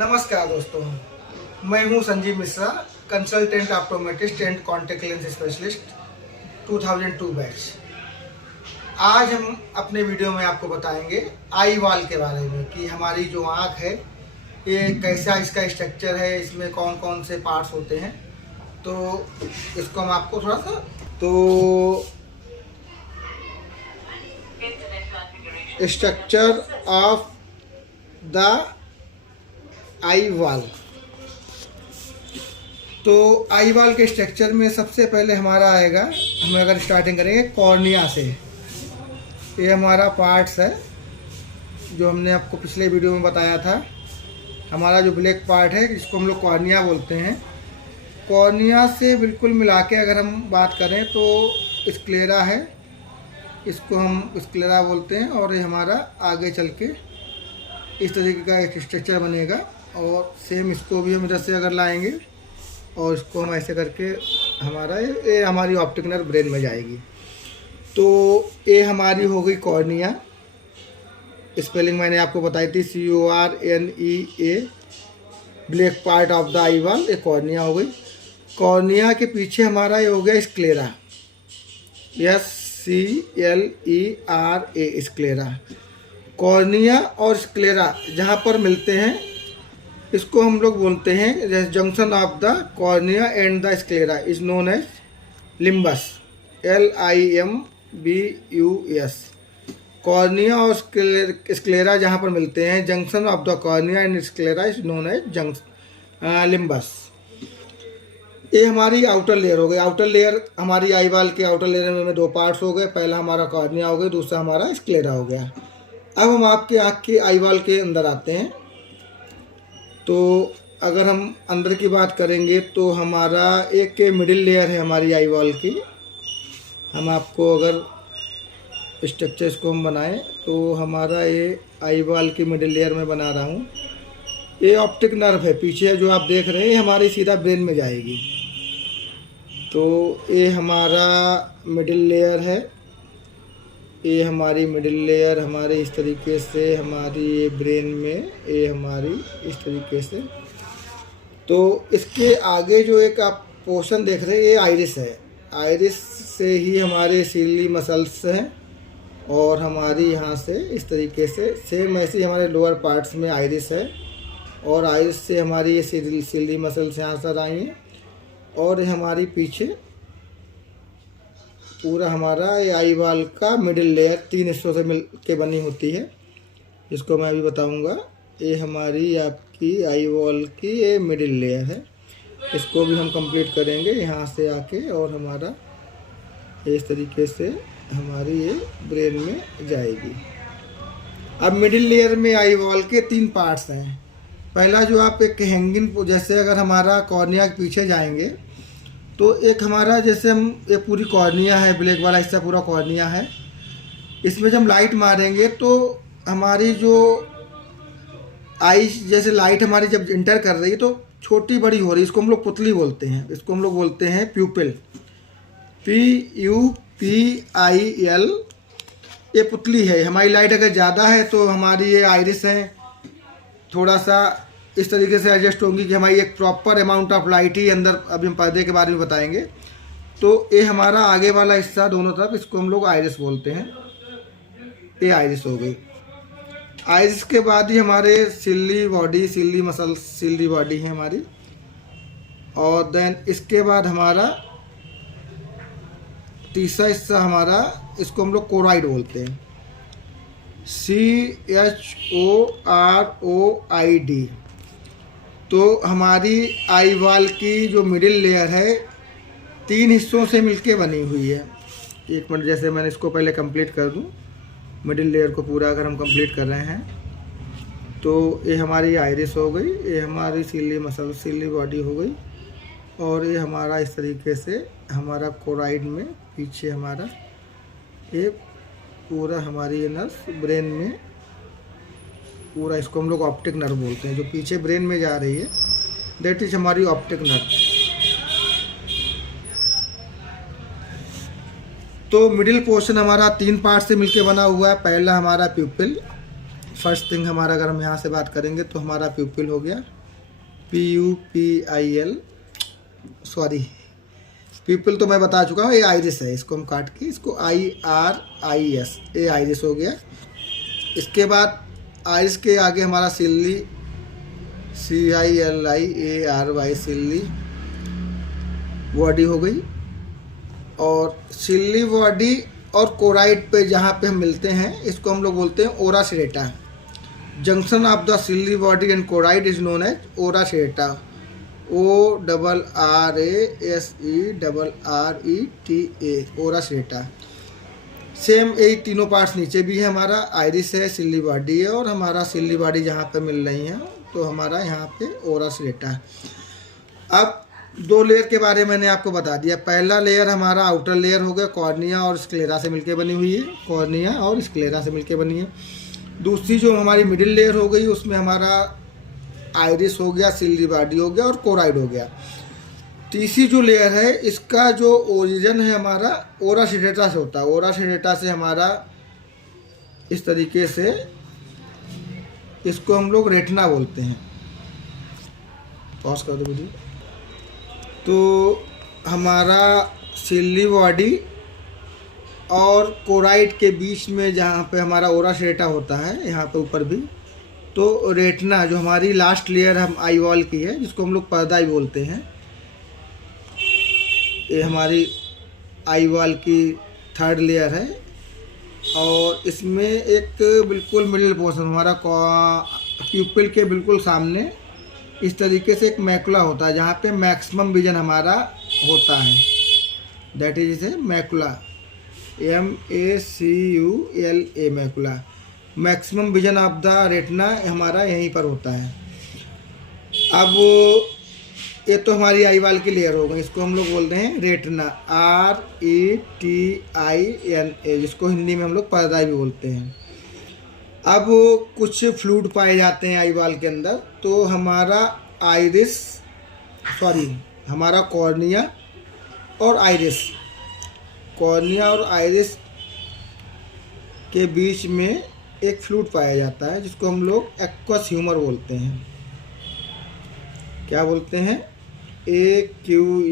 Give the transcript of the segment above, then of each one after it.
नमस्कार दोस्तों, मैं हूं Sanjeev Mishra, consultant optometrist and contact lens specialist 2002 batch. आज हम अपने वीडियो में आपको बताएंगे आई वॉल के बारे में कि हमारी जो आँख है ये कैसा इसका स्ट्रक्चर है, इसमें कौन कौन से पार्ट्स होते हैं। तो इसको हम आपको थोड़ा सा structure of the eye wall. तो आई वॉल के स्ट्रक्चर में सबसे पहले हमारा आएगा, हम अगर स्टार्टिंग करेंगे कॉर्निया से। ये हमारा पार्ट्स है जो हमने आपको पिछले वीडियो में बताया था। हमारा जो ब्लैक पार्ट है जिसको हम लोग कॉर्निया बोलते हैं, कॉर्निया से बिल्कुल मिला के अगर हम बात करें तो स्क्लेरा है, इसको हम स्क्लेरा बोलते हैं। और ये हमारा आगे चल के इस तरीके का एक स्ट्रक्चर बनेगा। और सेम इसको भी हम इधर से अगर लाएंगे और इसको हम ऐसे करके हमारा ये हमारी ऑप्टिक नर्व ब्रेन में जाएगी। तो ये हमारी हो गई कॉर्निया। स्पेलिंग मैंने आपको बताई थी, CORNEA, black part of the eye wall, ये कॉर्निया हो गई। कॉर्निया के पीछे हमारा ये हो गया स्क्लेरा, SCLERA, स्क्लेरा। कॉर्निया और स्क्लेरा जहाँ पर मिलते हैं इसको हम लोग बोलते हैं junction of the cornea and the sclera is known as limbus, LIMBUS। Cornea और स्क्लेरा जहाँ पर मिलते हैं, junction of the cornea and sclera is known as limbus. ये हमारी आउटर लेयर हो गई। आउटर लेयर हमारी आई वॉल के आउटर लेयर में दो पार्ट्स हो गए। पहला हमारा कॉर्निया हो गया, दूसरा हमारा स्क्लेरा हो गया। अब हम आपके आँख के आई वॉल के अंदर आते हैं। तो अगर हम अंदर की बात करेंगे तो हमारा एक मिडिल लेयर है हमारी आई वॉल की। हम आपको अगर स्ट्रक्चर इसको हम बनाएं तो हमारा ये आई वॉल की मिडिल लेयर में बना रहा हूँ। ये ऑप्टिक नर्व है, पीछे जो आप देख रहे हैं हमारी सीधा ब्रेन में जाएगी। तो ये हमारा मिडिल लेयर है, ये हमारी मिडिल लेयर हमारे इस तरीके से हमारी ये ब्रेन में, ये हमारी इस तरीके से। तो इसके आगे जो एक आप पोर्शन देख रहे हैं ये आइरिस है। आइरिस से ही हमारे सीली मसल्स हैं और हमारी यहाँ से इस तरीके से सेम ऐसे ही हमारे लोअर पार्ट्स में आइरिस है। और आइरिस से हमारी ये सीली मसल्स यहाँ से आई हैं। और हमारी पीछे पूरा हमारा ये आई वॉल का मिडिल लेयर 3 हिस्सों से मिल के बनी होती है, जिसको मैं अभी बताऊंगा। ये हमारी आपकी आई वॉल की ये मिडिल लेयर है। इसको भी हम कंप्लीट करेंगे यहाँ से आके, और हमारा इस तरीके से हमारी ये ब्रेन में जाएगी। अब मिडिल लेयर में आई वॉल के 3 पार्ट्स हैं। पहला जो आप एक हैंगिंग, जैसे अगर हमारा कॉर्निया के पीछे जाएंगे तो एक हमारा जैसे हम ये पूरी कॉर्निया है, ब्लैक वाला हिस्सा पूरा कॉर्निया है। इसमें जब हम लाइट मारेंगे तो हमारी जो आई, जैसे लाइट हमारी जब इंटर कर रही है तो छोटी बड़ी हो रही है, इसको हम लोग पुतली बोलते हैं। इसको हम लोग बोलते हैं प्यूपिल, PUPIL। ये पुतली है। हमारी लाइट अगर ज़्यादा है तो हमारी ये आइरिस है थोड़ा सा इस तरीके से एडजस्ट होंगी कि हमारी एक प्रॉपर अमाउंट ऑफ लाइट ही अंदर, अभी हम पर्दे के बारे में बताएंगे। तो ये हमारा आगे वाला हिस्सा दोनों तरफ, इसको हम लोग आइरिस बोलते हैं। ये आइरिस हो गई। आइरिस के बाद ही हमारे सिल्ली बॉडी, सिल्ली मसल, सिल्ली बॉडी है हमारी। और देन इसके बाद हमारा तीसरा हिस्सा हमारा, इसको हम लोग कोरॉइड बोलते हैं, CHOROID। तो हमारी आई वॉल की जो मिडिल लेयर है 3 हिस्सों से मिलके बनी हुई है। एक मिनट, जैसे मैंने इसको पहले कंप्लीट कर दूं, मिडिल लेयर को पूरा अगर हम कंप्लीट कर रहे हैं तो ये हमारी आइरिस हो गई, ये हमारी सीली मसल, सीली बॉडी हो गई। और ये हमारा इस तरीके से हमारा कोरॉइड में पीछे हमारा ये पूरा हमारी नर्व ब्रेन में पूरा, इसको हम लोग ऑप्टिक नर्व बोलते हैं। जो पीछे ब्रेन में जा रही है दैट इज हमारी ऑप्टिक नर्व। तो मिडिल पोर्शन हमारा 3 पार्ट से मिलके बना हुआ है। पहला हमारा प्यूपिल, फर्स्ट थिंग हमारा अगर हम यहाँ से बात करेंगे तो हमारा प्यूपिल हो गया, PUPIL, सॉरी प्यूपिल तो मैं बता चुका हूँ, ये आइरिस है, इसको हम काट के इसको IRIS, ये आइरिस हो गया। इसके बाद आइरिस के आगे हमारा सिल्ली, CILIARY, सिल्ली बॉडी हो गई। और सिल्ली बॉडी और कोराइड पे जहाँ पे हम मिलते हैं इसको हम लोग बोलते हैं ora serrata. Junction of the ciliary body and choroid is known as ora serrata, ORRASERRETA, ora serrata. Same यही तीनों पार्ट्स नीचे भी है, हमारा आइरिस है, सिल्ली बॉडी है, और हमारा सिल्ली बॉडी जहाँ पे मिल रही है तो हमारा यहाँ पे ओरा सेरेटा है। अब 2 लेयर के बारे में मैंने आपको बता दिया। पहला लेयर हमारा आउटर लेयर हो गया, कॉर्निया और स्क्लेरा से मिलके बनी हुई है, कॉर्निया और स्क्लेरा से मिलके बनी है। दूसरी जो हमारी मिडिल लेयर हो गई उसमें हमारा आइरिस हो गया, सिल्ली बॉडी हो गया और कोराइड हो गया। तीसरी जो लेयर है इसका जो ओरिजिन है हमारा ओरा सेरेटा से होता है। ओरा सेरेटा से हमारा इस तरीके से, इसको हम लोग रेटिना बोलते हैं। पॉज कर दो वीडियो। तो हमारा सिल्ली बॉडी और कोराइड के बीच में जहाँ पे हमारा ओरा सेरेटा होता है, यहाँ पे ऊपर भी, तो रेटिना जो हमारी लास्ट लेयर हम आई वॉल की है, जिसको हम लोग पर्दा ही बोलते हैं, ये हमारी आई वॉल की 3rd लेयर है। और इसमें एक बिल्कुल मिडिल पोर्शन हमारा प्यूपिल के बिल्कुल सामने इस तरीके से एक मैकुला होता है, जहाँ पे मैक्सिमम विजन हमारा होता है, that is a macula, MACULA, macula. Maximum vision of the retina हमारा यहीं पर होता है। अब ये तो हमारी आई वाल की लेयर हो गई, इसको हम लोग बोलते हैं रेटिना, RETINA, जिसको हिंदी में हम लोग पर्दा भी बोलते हैं। अब कुछ फ्लूइड पाए जाते हैं आई वाल के अंदर, तो हमारा हमारा कॉर्निया और आइरिस के बीच में एक फ्लूइड पाया जाता है, जिसको हम लोग एक्वस ह्यूमर बोलते हैं। क्या बोलते हैं? AQUOUSHUMOUR,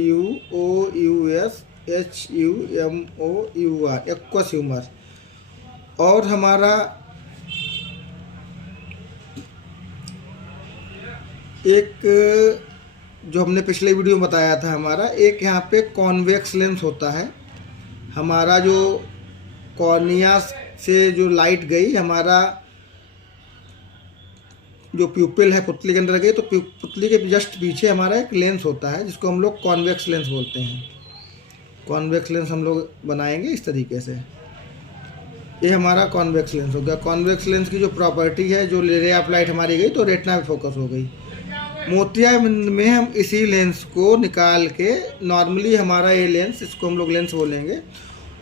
aqueous humour. और हमारा एक जो हमने पिछले वीडियो में बताया था, हमारा एक यहाँ पे कॉन्वेक्स लेंस होता है। हमारा जो कॉर्निया से जो लाइट गई, हमारा जो प्यूपिल है पुतली के अंदर गई, तो पुतली के जस्ट पीछे हमारा एक लेंस होता है, जिसको हम लोग कॉन्वेक्स लेंस बोलते हैं। कॉन्वेक्स लेंस हम लोग बनाएंगे इस तरीके से। ये हमारा कॉन्वेक्स लेंस हो गया। कॉन्वेक्स लेंस की जो प्रॉपर्टी है, जो रे ऑफ लाइट हमारी गई तो रेटिना पे फोकस हो गई। मोतियाबिंद में हम इसी लेंस को निकाल के, नॉर्मली हमारा ये लेंस, इसको हम लोग लेंस बोलेंगे,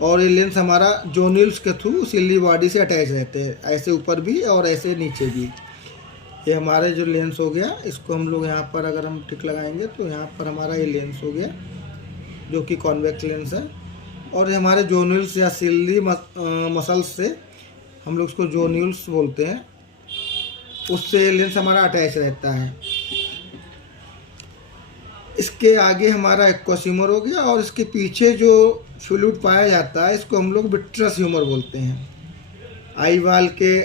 और ये लेंस हमारा जोन्यूल्स के थ्रू सिल्ली बॉडी से अटैच रहते हैं, ऐसे ऊपर भी और ऐसे नीचे भी। ये हमारा जो लेंस हो गया, इसको हम लोग यहाँ पर अगर हम टिक लगाएंगे तो यहाँ पर हमारा ये लेंस हो गया, जो कि कॉन्वेक्स लेंस है। और हमारे जोन्यूल्स या सिल्ली मसल्स से, हम लोग इसको जोन्यूल्स बोलते हैं, उससे लेंस हमारा अटैच रहता है। इसके आगे हमारा एक्वस ह्यूमर हो गया, और इसके पीछे जो फ्लूइड पाया जाता है, इसको हम लोग विट्रस ह्यूमर बोलते हैं। आई वाल के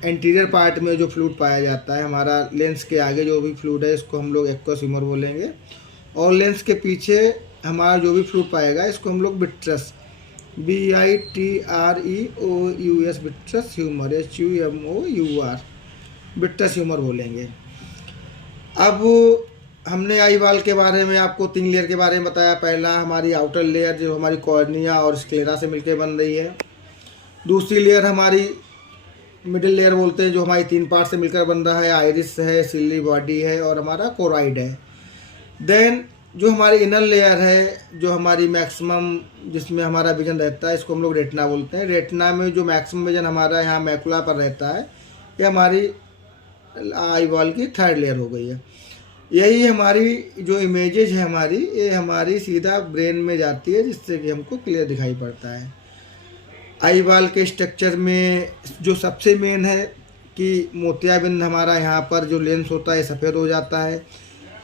एंटीरियर पार्ट में जो फ्लूइड पाया जाता है, हमारा लेंस के आगे जो भी फ्लूइड है, इसको हम लोग एक्वस ह्यूमर बोलेंगे। और लेंस के पीछे हमारा जो भी फ्लूइड पाएगा, इसको हम लोग vitreous, VITREOUS, vitreous humour, HUMOUR, vitreous humour बोलेंगे। अब हमने आई वाल के बारे में आपको 3 लेयर के बारे में बताया। पहला हमारी आउटर लेयर, जो हमारी कॉर्निया और स्क्लेरा से मिलकर बन रही है। दूसरी लेयर हमारी मिडिल लेयर बोलते हैं, जो हमारी 3 पार्ट से मिलकर बन रहा है, आइरिस है, सिल्ली बॉडी है और हमारा कोराइड है। देन जो हमारी इनर लेयर है, जो हमारी मैक्सिमम, जिसमें हमारा विजन रहता है, इसको हम लोग रेटिना बोलते हैं। रेटिना में जो मैक्सिमम विजन हमारा यहाँ मैकुला पर रहता है, ये हमारी आई बॉल की 3rd लेयर हो गई है। यही हमारी जो इमेजेज है हमारी, ये हमारी सीधा ब्रेन में जाती है, जिससे कि हमको क्लियर दिखाई पड़ता है। आई बाल के स्ट्रक्चर में जो सबसे मेन है कि मोतियाबिंद हमारा यहाँ पर जो लेंस होता है सफ़ेद हो जाता है।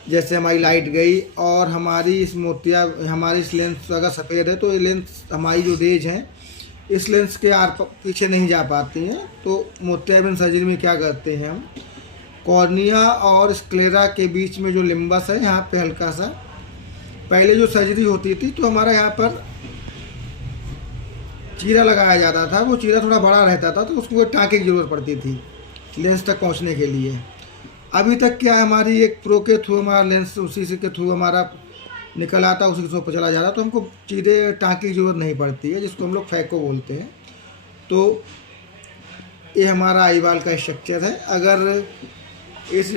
जैसे हमारी लाइट गई और हमारी इस लेंस अगर सफ़ेद है तो ये लेंस हमारी जो रेज हैं इस लेंस के पीछे नहीं जा पाती हैं। तो मोतियाबिंद सर्जरी में क्या करते हैं हम, कॉर्निया और स्क्लेरा के बीच में जो लिम्बस है यहाँ पे हल्का सा, पहले जो सर्जरी होती थी तो हमारा यहाँ पर चीरा लगाया जाता था, वो चीरा थोड़ा बड़ा रहता था तो उसको टाँके की ज़रूरत पड़ती थी लेंस तक पहुँचने के लिए। अभी तक क्या है, हमारी एक प्रो के थ्रू हमारा लेंस उसी से के थ्रू हमारा निकल आता, उसी के थ्रू चला जाता, तो हमको चीरे टाँके की ज़रूरत नहीं पड़ती है, जिसको हम लोग फैको बोलते हैं। तो ये हमारा आई बाल का स्ट्रक्चर है। अगर इस